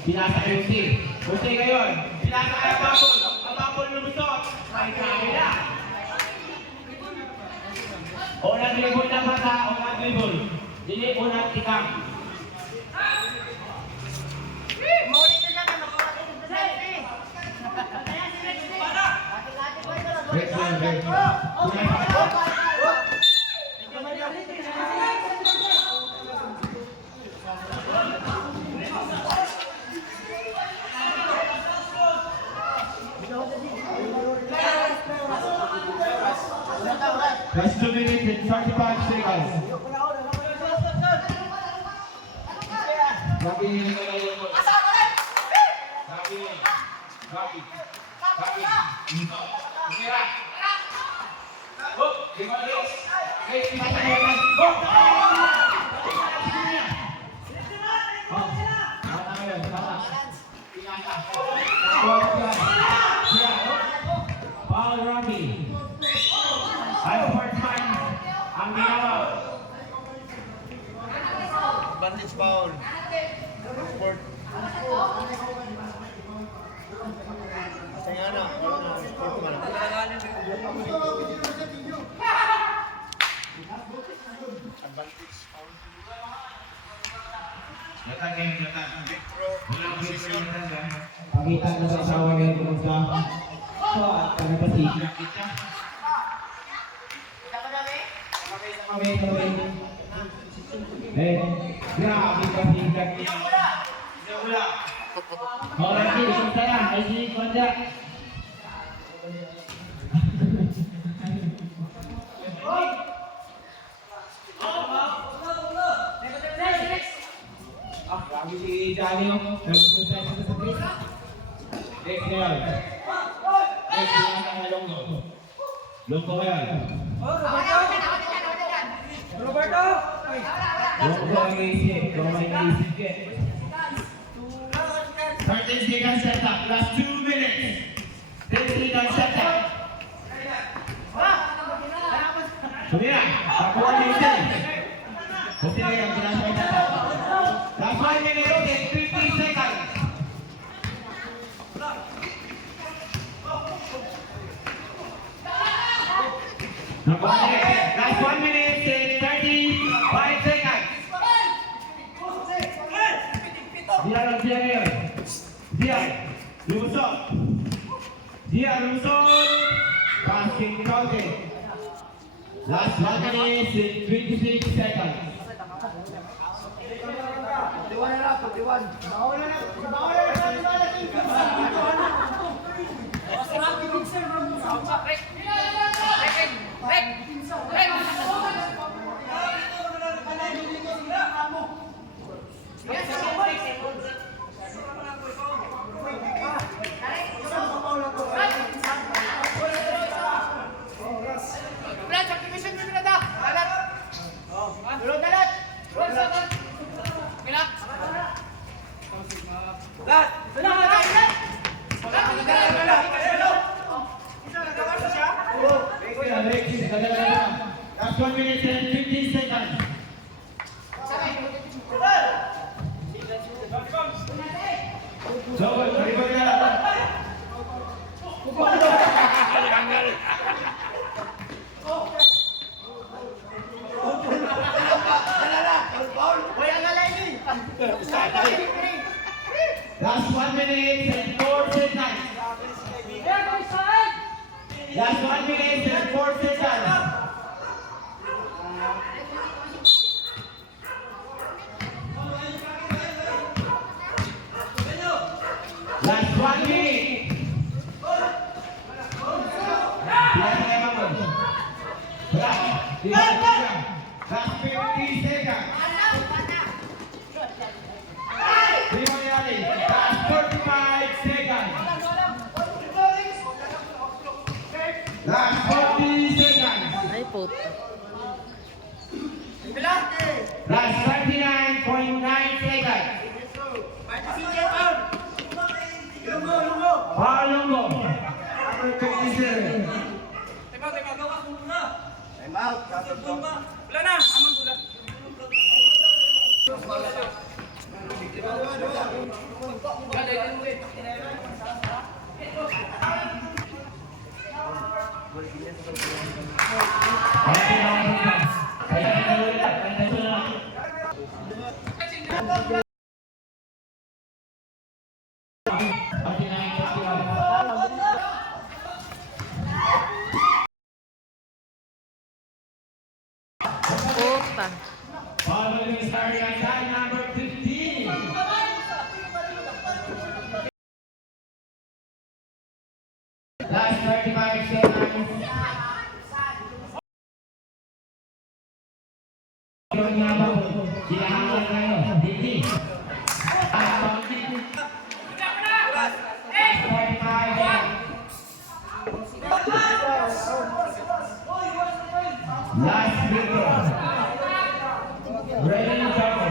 Pinasa kay Jose. Jose ngayon. Pinasa kay Ababol. Ababol lumusot. May kabila. Unang dribble ng bata. Unang dribble. Dili unang tikam. That's 2 minutes and 35 seconds. Paul Rocky. Ayaw part-time ang ginawa. Advantage foul. Sport. Kasi nga na, sport man. Advantage foul. Datang game, datang. Pakita na sa asawa ngayon kung sa kami pati. Kami. Grabe patingkat niya. Wala. Orang ini saya, ini konja. Lagi si Daniel, lagi selesai seperti. Dexter. Longgo yan. Roberto! Longgo ang iisip. Longgo ang iisip ka. 13 seconds set up. Last 2 minutes. 10 seconds set up. Sumira. Takuha niyo ito. Kasi na yung ginasay set up. Last 1 minute and 50 seconds. Last 1 minute and 35 seconds. Dia ngayon. Dia lumusot. Basket counted. Last 1 minute and 26 seconds. Last 1 minute and 15 seconds. So, balik na. Last 1 minute and 4 seconds. Last 1 minute and 4 seconds. Last 1 minute. Last 50 seconds. Last 45 seconds. Last 40 seconds. Ay, puto. Last 39.9 seconds. Palungo. Teka, gawas mo muna. Time out. Wala na, amang gula. Okay na ang defense. Kaya pinaulat. Attention na. Okay na ang 51. Opa. Following starting at time number 15. Last 35 seconds. Yung number, kailangan kayo. Hindi. At pang-tip. 45. Last breaker. Ready to cover.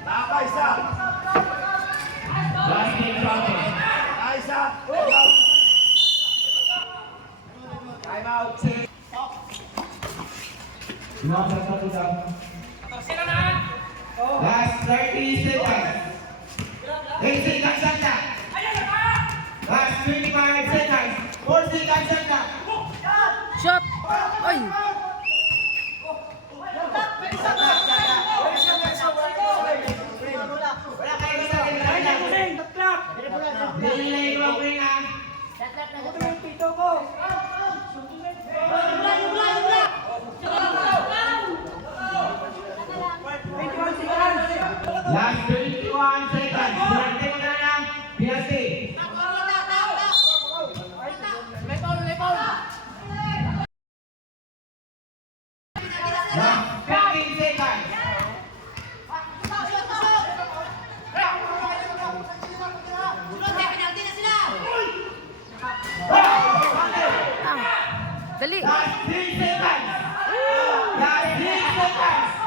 Tapa, isa. Last game cover. Isa. Time out. Lumakas na po daw. Last 30 seconds. 8 seconds lang siya. Last 25 seconds. 4 seconds lang siya. Shot. Ay. Wala kayo sa akin. Nililay ko ang ring ah. Last 21 seconds. Pinante mo na lang. Pinante. Last 15 seconds. Ah. Dali. Last 3 seconds. Last 3 seconds.